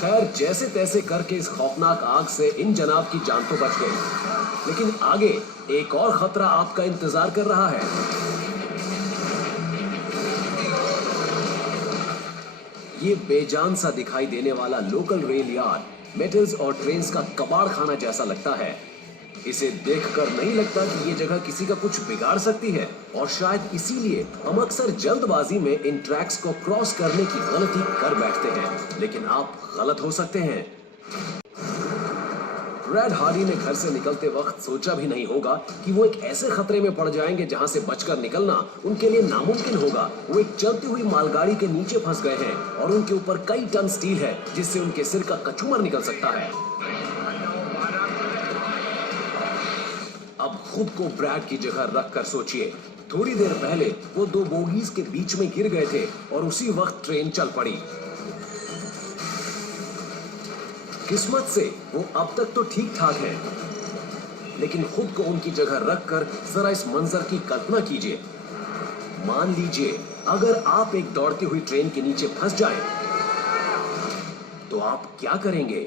खैर जैसे तैसे करके इस खौफनाक आग से इन जनाब की जान तो बच गई, लेकिन आगे एक और खतरा आपका इंतजार कर रहा है। ये बेजान सा दिखाई देने वाला लोकल रेल यार्ड मेटल्स और ट्रेन्स का कबाड़ खाना जैसा लगता है। इसे देखकर नहीं लगता कि ये जगह किसी का कुछ बिगाड़ सकती है, और शायद इसीलिए हम अक्सर जल्दबाजी में इन ट्रैक्स को क्रॉस करने की गलती कर बैठते हैं। लेकिन आप गलत हो सकते हैं। ब्रैड हार्डी ने घर से निकलते वक्त सोचा भी नहीं होगा कि वो एक ऐसे खतरे में पड़ जाएंगे जहां से बचकर निकलना उनके लिए नामुमकिन होगा। वो एक चलती हुई मालगाड़ी के नीचे फंस गए हैं और उनके ऊपर कई टन स्टील है जिससे उनके सिर का कचूमर निकल सकता है। अब खुद को ब्रैड की जगह रखकर सोचिए, थोड़ी देर पहले वो दो बोगीज के बीच में गिर गए थे और उसी वक्त ट्रेन चल पड़ी। किस्मत से वो अब तक तो ठीक ठाक है, लेकिन खुद को उनकी जगह रखकर जरा इस मंजर की कल्पना कीजिए। मान लीजिए अगर आप एक दौड़ती हुई ट्रेन के नीचे फंस जाएं, तो आप क्या करेंगे?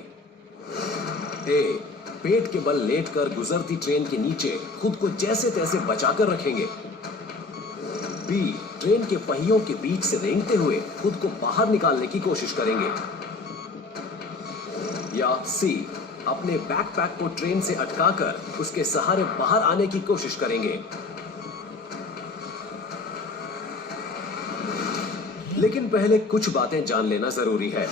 ए, पेट के बल लेटकर गुजरती ट्रेन के नीचे खुद को जैसे तैसे बचाकर रखेंगे। बी, ट्रेन के पहियों के बीच से रेंगते हुए खुद को बाहर निकालने की कोशिश करेंगे। या सी, अपने बैकपैक को ट्रेन से अटकाकर उसके सहारे बाहर आने की कोशिश करेंगे। लेकिन पहले कुछ बातें जान लेना जरूरी है।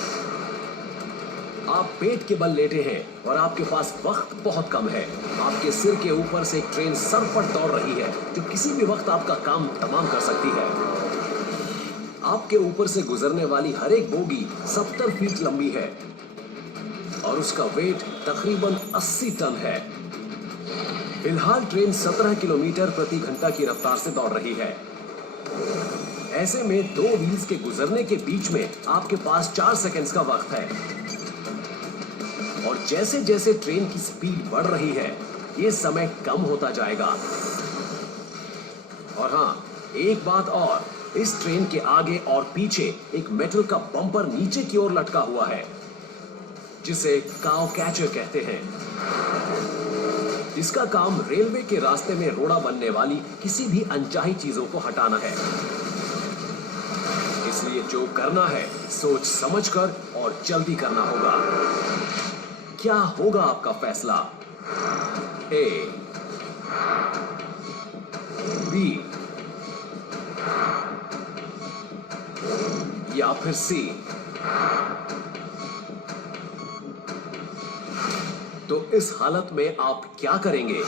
आप पेट के बल लेटे हैं और आपके पास वक्त बहुत कम है। आपके सिर के ऊपर से एक ट्रेन सरपट दौड़ रही है जो किसी भी वक्त आपका काम तमाम कर सकती है। आपके ऊपर से गुजरने वाली हर एक बोगी 70 फीट लंबी है और उसका वेट तकरीबन 80 टन है। फिलहाल ट्रेन 17 किलोमीटर प्रति घंटा की रफ्तार से दौड़ रही है। ऐसे में दो व्हील्स के गुजरने के बीच में आपके पास 4 सेकंड्स का वक्त है, और जैसे जैसे ट्रेन की स्पीड बढ़ रही है ये समय कम होता जाएगा। और हाँ, एक बात और, इस ट्रेन के आगे और पीछे एक मेटल का बम्पर नीचे की ओर लटका हुआ है जिसे काउ कैचर कहते हैं। इसका काम रेलवे के रास्ते में रोड़ा बनने वाली किसी भी अनचाही चीजों को हटाना है। इसलिए जो करना है सोच समझकर और जल्दी करना होगा। क्या होगा आपका फैसला? ए, बी या फिर सी? तो इस हालत में आप क्या करेंगे?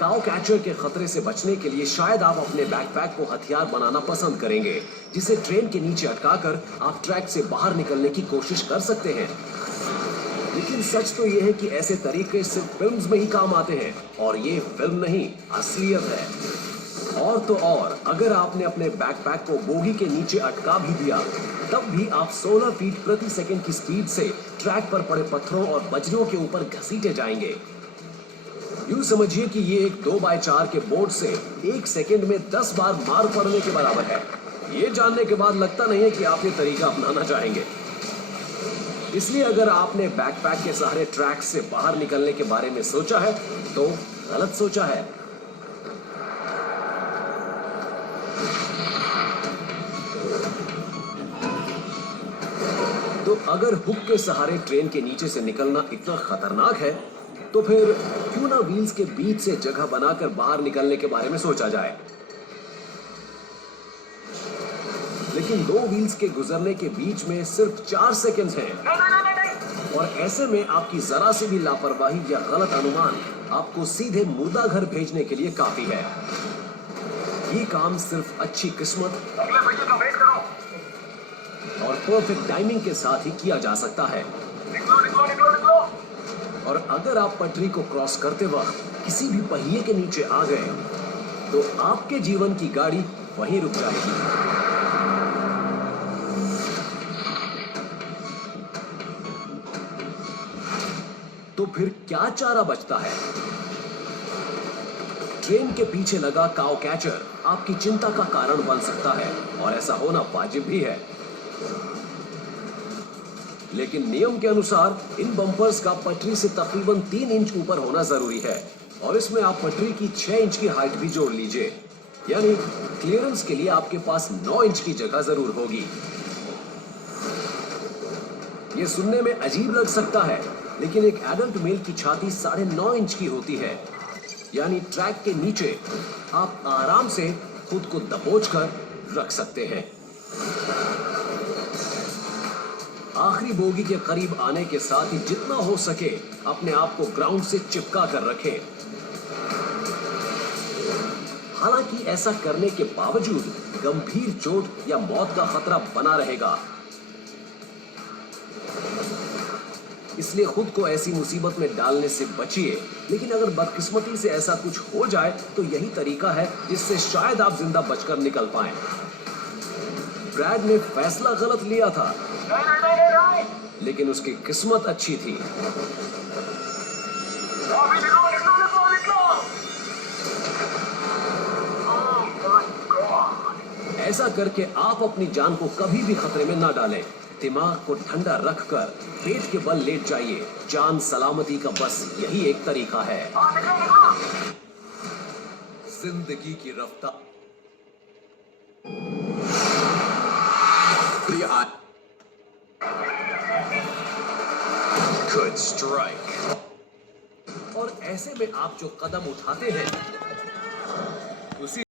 काउ कैचर के खतरे से बचने के लिए शायद आप अपने बैकपैक को हथियार बनाना पसंद करेंगे, जिसे ट्रेन के नीचे अटकाकर आप ट्रैक से बाहर निकलने की कोशिश कर सकते हैं। लेकिन सच तो यह है कि ऐसे तरीके सिर्फ फिल्म्स में ही काम आते हैं, और ये फिल्म नहीं, असलियत है। और तो और, अगर आपने अपने बैकपैक को बोगी के नीचे अटका भी दिया, तब भी आप 16 फीट प्रति सेकंड की स्पीड से ट्रैक पर पड़े पत्थरों और बजरियों के ऊपर घसीटे जाएंगे। यूं समझिए कि ये एक 2x4 के बोर्ड से 1 सेकंड में 10 बार मार पड़ने के बराबर है। ये जानने के बाद लगता नहीं है कि आप ये तरीका अपनाना चाहेंगे। इसलिए अगर आपने बैकपैक के सहारे ट्रैक से बाहर निकलने के बारे में सोचा है तो गलत सोचा है। तो अगर हुक के सहारे ट्रेन के नीचे से निकलना इतना खतरनाक है, तो फिर क्यों ना व्हील्स के बीच से जगह बनाकर बाहर निकलने के बारे में सोचा जाए। लेकिन दो व्हील्स के गुजरने के बीच में सिर्फ 4 सेकंड्स हैं, और ऐसे में आपकी जरा सी भी लापरवाही या गलत अनुमान आपको सीधे मुर्दा घर भेजने के लिए काफी है। ये काम सिर्फ अच्छी किस्मत और परफेक्ट टाइमिंग के साथ ही किया जा सकता है। और अगर आप पटरी को क्रॉस करते वक्त किसी भी पहिए के नीचे आ गए, तो आपके जीवन की गाड़ी वहीं रुक जाएगी। तो फिर क्या चारा बचता है? ट्रेन के पीछे लगा काउ कैचर आपकी चिंता का कारण बन सकता है, और ऐसा होना वाजिब भी है। लेकिन नियम के अनुसार इन बम्पर्स का पटरी से तकरीबन 3 इंच ऊपर होना जरूरी है और इसमें आप पटरी की 6 इंच की हाइट भी जोड़ लीजिए, यानी क्लियरेंस के लिए आपके पास 9 इंच की जगह जरूर होगी। ये सुनने में अजीब लग सकता है, लेकिन एक एडल्ट मेल की छाती 9.5 इंच की होती है, यानी ट्रैक के नीचे आप आराम से खुद को दबोच कर रख सकते हैं। आखिरी बोगी के करीब आने के साथ ही जितना हो सके अपने आप को ग्राउंड से चिपका कर रखें। हालांकि ऐसा करने के बावजूद गंभीर चोट या मौत का खतरा बना रहेगा, इसलिए खुद को ऐसी मुसीबत में डालने से बचिए। लेकिन अगर बदकिस्मती से ऐसा कुछ हो जाए तो यही तरीका है जिससे शायद आप जिंदा बचकर निकल पाएं। ब्रैड ने फैसला गलत लिया था, लेकिन उसकी किस्मत अच्छी थी। ऐसा करके आप अपनी जान को कभी भी खतरे में ना डालें। दिमाग को ठंडा रखकर पेट के बल लेट जाइए। जान सलामती का बस यही एक तरीका है। जिंदगी की रफ्तार। Good strike. और ऐसे में आप जो कदम उठाते हैं उसी